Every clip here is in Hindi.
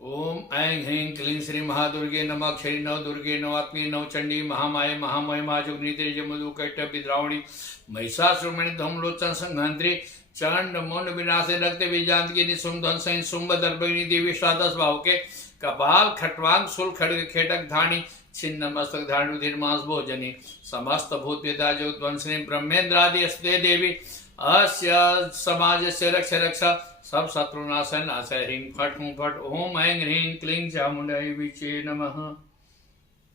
ओम ऐं ह्रीं क्लीं श्री महादुर्गे नमः क्षरी नव दुर्गे नवात्मी नव चंडी महामाये महामहिमा जुग्नित्री जमदु कैट विद्रावणी महिषासुरमणि धूमलोचन संहंत्री चंड मुंड विनाशे रक्त बीजांत निशुंभ ध्वंस शुंभ दर्भिणी देवी स्वादस भाव के कपाल खटवांग शुल खड़ग खेटक धाणी छिन्न मस्तक धारणु धीर मांस भोजनी समस्त भूत वेदा जो ध्वंसनी ब्रह्मेन्द्रादि अस्ते देवी अस्य समाज से रक्ष रक्षा सब शत्रुनाशन नाशय ह्रीं फट हूं फट ओम ऐं ह्रीं क्लीं चामुंडाय विचे नमः।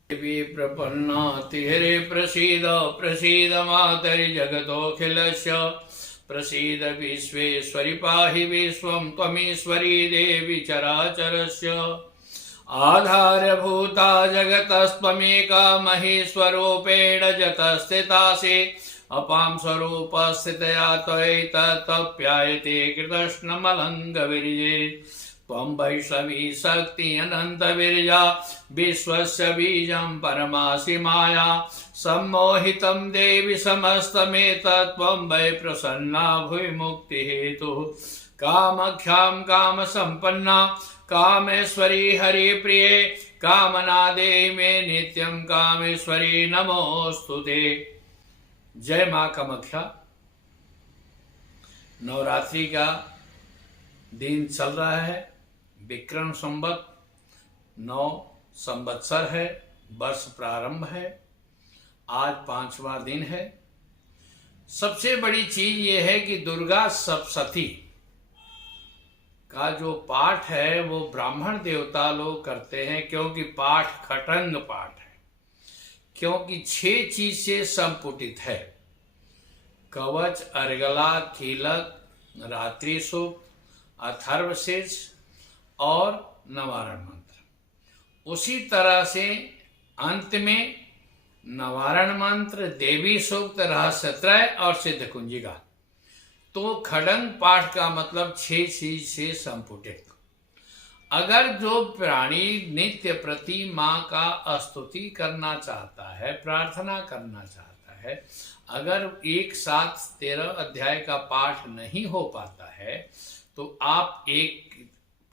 देवी प्रपन्ना तिहरे प्रसीद प्रसीद मातरि जगतोऽखिलस्य प्रसीद विश्वेश्वरि पाहि विश्वं त्वमीश्वरी देवी चराचरस्य आधारभूता जगतस्त्वमेका महेश्वरूपेण जतस्थितासि अपां स्वरूपस्थितया त्वयैतप्यायते कृतस्नमलङ्गविर्ये त्वं वैष्णवी शक्ति अनन्तविर्या विश्वस्य बीजं परमासि माया सम्मोहितं देवि समस्तमेतत् त्वं वै प्रसन्ना भुवि मुक्तिहेतुः कामख्यां कामसम्पन्ना कामेश्वरी हरिप्रिये कामना देहि मे नित्यं कामेश्वरी नमोस्तुते। जय मां कामाख्या। नवरात्रि का दिन चल रहा है, विक्रम संवत 9 संवत्सर है, वर्ष प्रारंभ है, आज 5वां दिन है। सबसे बड़ी चीज ये है कि दुर्गा सप्तशती का जो पाठ है वो ब्राह्मण देवता लोग करते हैं, क्योंकि पाठ खटंग पाठ है, क्योंकि 6 चीज से संपुटित है। कवच, अर्गला, कीलक, रात्रि सूक्त, अथर्वशीर्ष और नवारण मंत्र। उसी तरह से अंत में नवारण मंत्र, देवी सूक्त, रहस्यत्रय और सिद्ध कुंजिका। तो खड़ंग पाठ का मतलब 6 चीज से संपुटित। अगर जो प्राणी नित्य प्रति माँ का स्तुति करना चाहता है, प्रार्थना करना चाहता है, अगर एक साथ 13 अध्याय का पाठ नहीं हो पाता है तो आप एक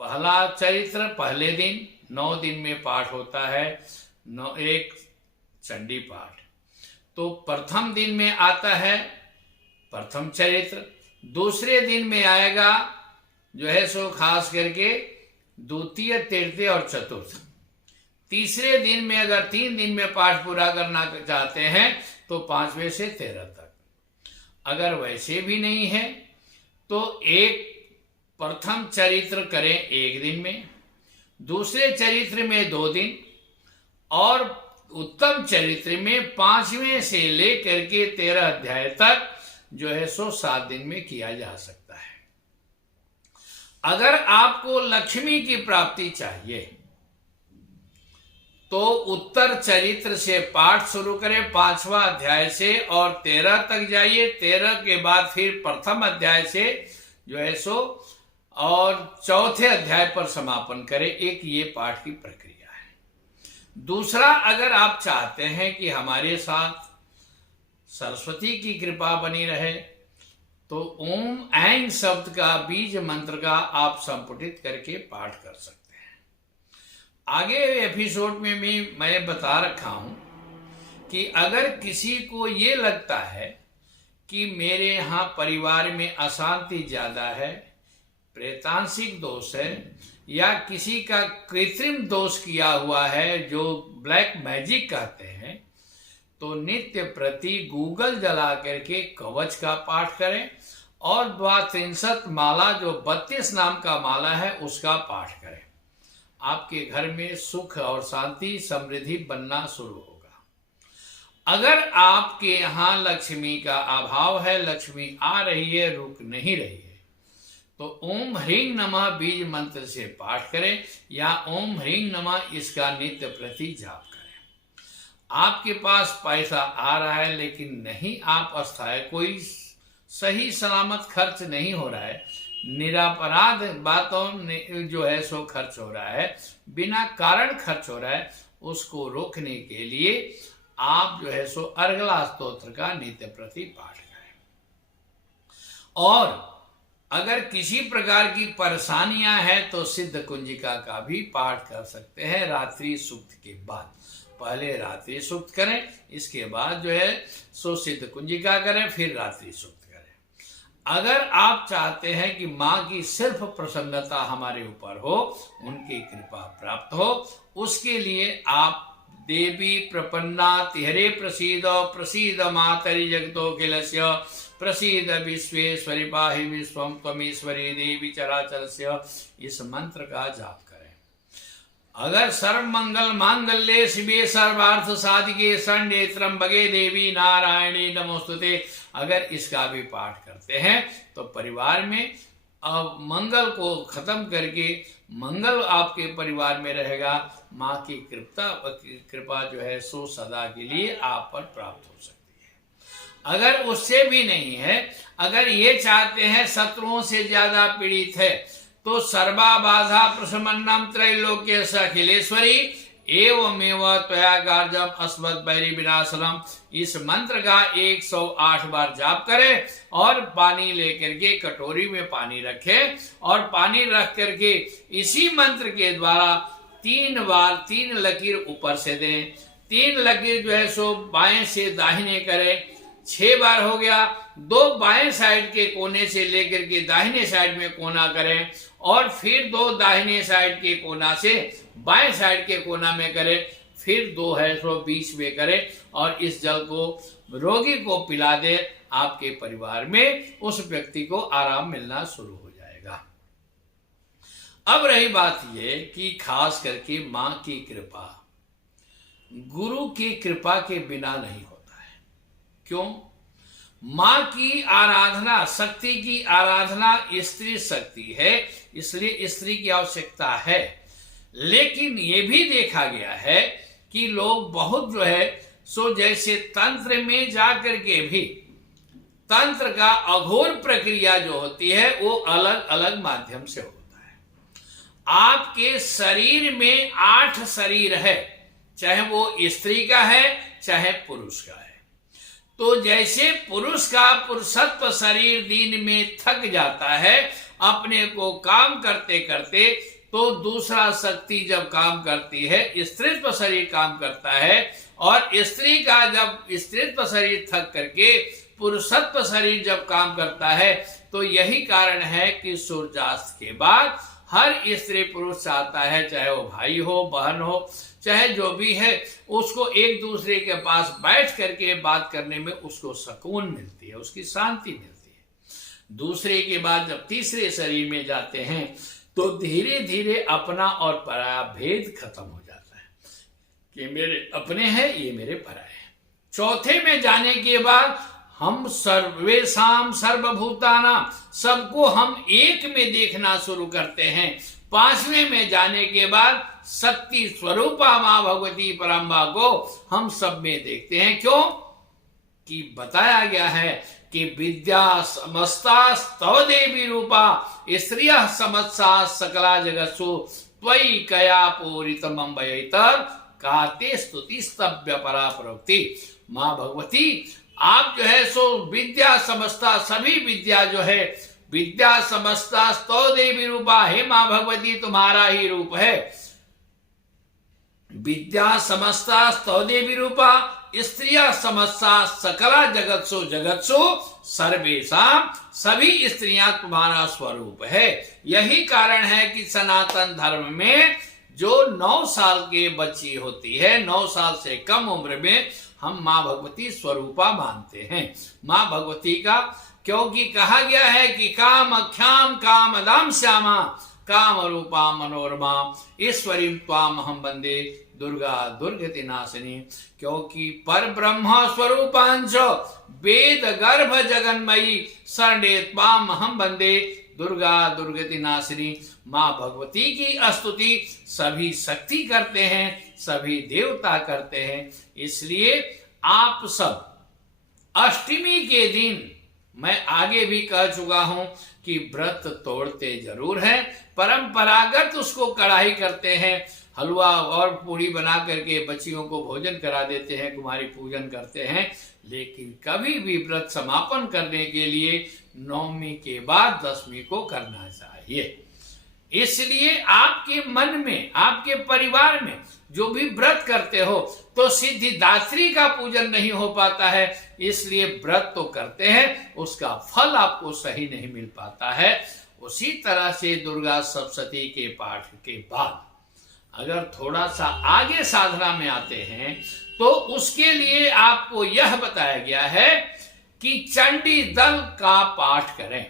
पहला चरित्र पहले दिन 9 दिन में पाठ होता है, एक चंडी पाठ। तो प्रथम दिन में आता है प्रथम चरित्र, दूसरे दिन में आएगा जो है सो खास करके द्वितीय, तृतीय और चतुर्थ। तीसरे दिन में अगर 3 दिन में पाठ पूरा करना चाहते हैं तो 5वें से 13 तक। अगर वैसे भी नहीं है तो एक प्रथम चरित्र करें 1 दिन में, दूसरे चरित्र में 2 दिन और उत्तम चरित्र में 5वें से लेकर के 13 अध्याय तक जो है सो 7 दिन में किया जा सकता है। अगर आपको लक्ष्मी की प्राप्ति चाहिए तो उत्तर चरित्र से पाठ शुरू करें 5वां अध्याय से और 13 तक जाइए। 13 के बाद फिर प्रथम अध्याय से जो है सो और 4थे अध्याय पर समापन करें। एक ये पाठ की प्रक्रिया है। दूसरा, अगर आप चाहते हैं कि हमारे साथ सरस्वती की कृपा बनी रहे तो ओम ऐं शब्द का बीज मंत्र का आप संपुटित करके पाठ कर सकते हैं। आगे एपिसोड में भी मैं बता रखा हूं कि अगर किसी को ये लगता है कि मेरे यहाँ परिवार में अशांति ज्यादा है, प्रेतांशिक दोष है या किसी का कृत्रिम दोष किया हुआ है जो ब्लैक मैजिक कहते हैं, तो नित्य प्रति गूगल जला करके कवच का पाठ करें और 32 माला जो 32 नाम का माला है उसका पाठ करें। आपके घर में सुख और शांति समृद्धि बनना शुरू होगा। अगर आपके यहाँ लक्ष्मी का अभाव है, लक्ष्मी आ रही है, रुक नहीं रही है, तो ओम ह्रीं नमः बीज मंत्र से पाठ करें या ओम ह्रीं नमः इसका नित्य प्रति जाप करें। आपके पास पैसा आ रहा है लेकिन नहीं आ पाता है, कोई सही सलामत खर्च नहीं हो रहा है, निरापराध बातों जो है सो खर्च हो रहा है, बिना कारण खर्च हो रहा है, उसको रोकने के लिए आप जो है सो अर्गला स्तोत्र का नित्य प्रति पाठ करें। और अगर किसी प्रकार की परेशानियां हैं तो सिद्ध कुंजिका का भी पाठ कर सकते हैं रात्रि सूक्त के बाद। पहले रात्रि सूक्त करें, इसके बाद जो है सो सिद्ध कुंजिका करें, फिर रात्रि सूक्त करें। अगर आप चाहते हैं कि माँ की सिर्फ प्रसन्नता हमारे ऊपर हो, उनकी कृपा प्राप्त हो, उसके लिए आप देवी प्रपन्ना तिहरे प्रसीद प्रसीद मातरि जगतो किलस्य प्रसीद विश्वेश्वरी पाहि विश्वम त्वमीश्वरी देवी चराचरस्य, इस मंत्र का जाप करें। अगर सर्व मंगल मांगल्ये शिवे सर्वार्थ साधिके शरण्ये त्र्यंबके देवी नारायणी नमोस्तुते, अगर इसका भी पाठ करते हैं तो परिवार में अब मंगल को खत्म करके मंगल आपके परिवार में रहेगा। माँ की कृपा जो है सो सदा के लिए आप पर प्राप्त हो सकती है। अगर उससे भी नहीं है, अगर ये चाहते हैं शत्रुओं से ज्यादा पीड़ित है, तो सर्वा बाधा प्रशमन्नम त्रैलोक्य अखिलेश्वरी एवमेव त्वया कार्जम अस्मत् बैरी विनाशनम, इस मंत्र का 108 बार जाप करें और पानी लेकर के कटोरी में पानी रखें और पानी रख करके इसी मंत्र के द्वारा 3 बार 3 लकीर ऊपर से दें। 3 लकीर जो है सो बाएं से दाहिने करें, 6 बार हो गया। 2 बाएं साइड के कोने से लेकर के दाहिने साइड में कोना करें और फिर 2 दाहिने साइड के कोना से बाएं साइड के कोना में करें, फिर 2 है सो बीच में करें और इस जल को रोगी को पिला दे। आपके परिवार में उस व्यक्ति को आराम मिलना शुरू हो जाएगा। अब रही बात ये कि खास करके माँ की कृपा गुरु की कृपा के बिना नहीं होता है। क्यों? माँ की आराधना, शक्ति की आराधना स्त्री शक्ति है, इसलिए स्त्री की आवश्यकता है। लेकिन ये भी देखा गया है कि लोग बहुत जो है सो जैसे तंत्र में जाकर के भी तंत्र का अघोर प्रक्रिया जो होती है वो अलग अलग माध्यम से होता है। आपके शरीर में 8 शरीर है, चाहे वो स्त्री का है चाहे पुरुष का है। तो जैसे पुरुष का पुरुषत्व शरीर दिन में थक जाता है अपने को काम करते करते, तो दूसरा शक्ति जब काम करती है, स्त्रीत्व शरीर काम करता है और स्त्री का जब स्त्रीत्व शरीर थक करके पुरुषत्व शरीर जब काम करता है, तो यही कारण है कि सूर्यास्त के बाद हर स्त्री पुरुष चाहता है, चाहे वो भाई हो बहन हो चाहे जो भी है, उसको एक दूसरे के पास बैठ करके बात करने में उसको सुकून मिलती है, उसकी शांति मिलती है। दूसरे के बाद जब तीसरे शरीर में जाते हैं तो धीरे धीरे अपना और पराया भेद खत्म हो जाता है कि मेरे अपने हैं, ये मेरे पराये हैं। चौथे में जाने के बाद हम सर्वेशाम सर्वभूतानां, सबको हम एक में देखना शुरू करते हैं। 5वें में जाने के बाद शक्ति स्वरूपा माँ भगवती परम्बा को हम सब में देखते हैं। क्यों? कि बताया गया है कि विद्या समस्ता स्तव देवी रूपा स्त्रियः समत्सा सकला जगत्सु त्वयि कया पूरितमं वयैतर काते स्तुति स्तव्य परा प्रोक्ति। माँ भगवती आप जो है सो विद्या समस्ता, सभी विद्या जो है विद्या समस्ता स्तव देवी रूपा, हे माँ भगवती तुम्हारा ही रूप है। विद्या समस्ता स्तव देवी रूपा स्त्रिया समस्ता सकला जगत्सु जगत्सु सर्वेशाम, सभी स्त्रियां तुम्हारा स्वरूप है। यही कारण है कि सनातन धर्म में जो 9 साल के बच्ची होती है, 9 साल से कम उम्र में हम माँ भगवती स्वरूपा मानते हैं। माँ भगवती का क्योंकि कहा गया है कि काम अख्याम कामदाम श्यामा काम रूपा मनोरमा ईश्वरी त्वाम हम वंदे दुर्गा दुर्गति नाशिनी। क्योंकि पर ब्रह्म स्वरूपांश वेद गर्भ जगन्मयी शरणे त्वाम हम वंदे दुर्गा दुर्गति नाशिनी। माँ भगवती की स्तुति सभी शक्ति करते हैं, सभी देवता करते हैं। इसलिए आप सब अष्टमी के दिन, मैं आगे भी कह चुका हूं कि व्रत तोड़ते जरूर हैं, परंपरागत उसको कड़ाई करते हैं। हलवा और पूरी बना करके बच्चियों को भोजन करा देते हैं, कुमारी पूजन करते हैं। लेकिन कभी भी व्रत समापन करने के लिए नवमी के बाद दशमी को करना चाहिए। इसलिए आपके मन में, आपके परिवार में जो भी व्रत करते हो तो सिद्धिदात्री का पूजन नहीं हो पाता है, इसलिए व्रत तो करते हैं, उसका फल आपको सही नहीं मिल पाता है। उसी तरह से दुर्गा सप्तशती के पाठ के बाद अगर थोड़ा सा आगे साधना में आते हैं तो उसके लिए आपको यह बताया गया है कि चंडी दल का पाठ करें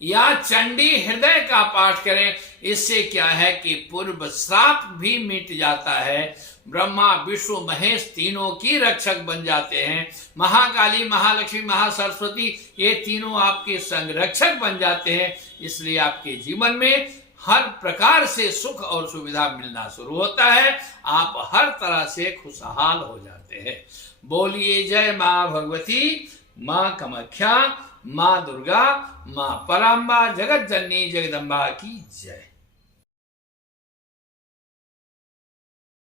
या चंडी हृदय का पाठ करें। इससे क्या है कि पूर्व श्राप भी मिट जाता है, ब्रह्मा विष्णु महेश तीनों की रक्षक बन जाते हैं, महाकाली महालक्ष्मी महासरस्वती ये तीनों आपके संरक्षक बन जाते हैं। इसलिए आपके जीवन में हर प्रकार से सुख और सुविधा मिलना शुरू होता है, आप हर तरह से खुशहाल हो जाते हैं। बोलिए जय मां भगवती, मां कामाख्या, मां दुर्गा, मां परांबा, जगत जननी जगदम्बा की जय।